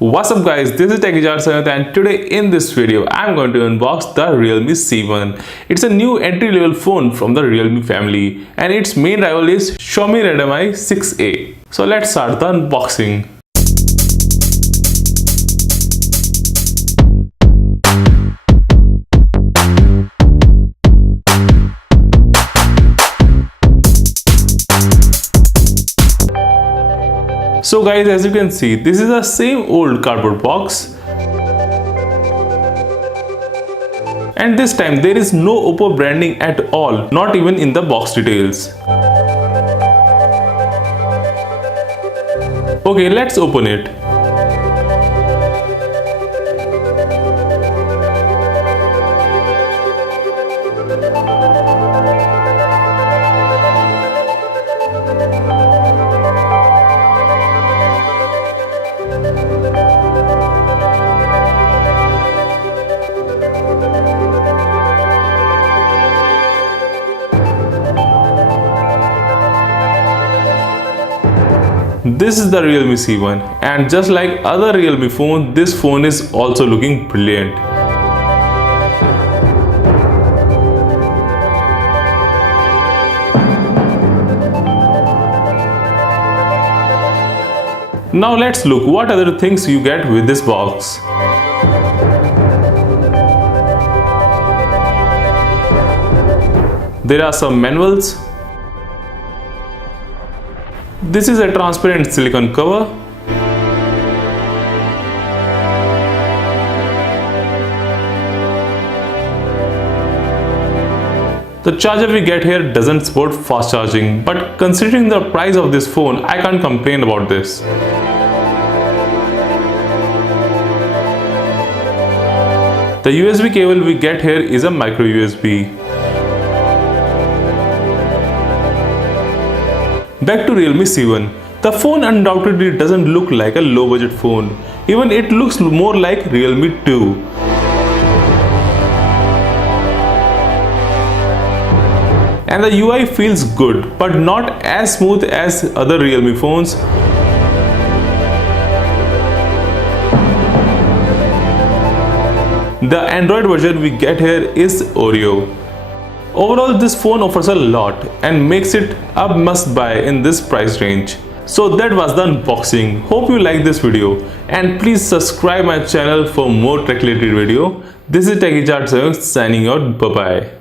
What's up guys, this is Techie Jaat Sanyukt and today in this video I'm going to unbox the Realme C1. It's a new entry-level phone from the Realme family and its main rival is Xiaomi Redmi 6A. So let's start the unboxing. So guys, as you can see, this is the same old cardboard box. And this time there is no Oppo branding at all, not even in the box details. Okay, let's open it. This is the Realme C1 and just like other Realme phone, this phone is also looking brilliant. Now let's look what other things you get with this box. There are some manuals. This is a transparent silicone cover. The charger we get here doesn't support fast charging, but considering the price of this phone, I can't complain about this. The USB cable we get here is a micro USB. Back to Realme C1. The phone undoubtedly doesn't look like a low budget phone. Even it looks more like Realme 2. And the UI feels good, but not as smooth as other Realme phones. The Android version we get here is Oreo. Overall, this phone offers a lot and makes it a must-buy in this price range. So that was the unboxing. Hope you like this video and please subscribe my channel for more tech related video. This is Techie Jaat Sanyukt signing out. Bye bye.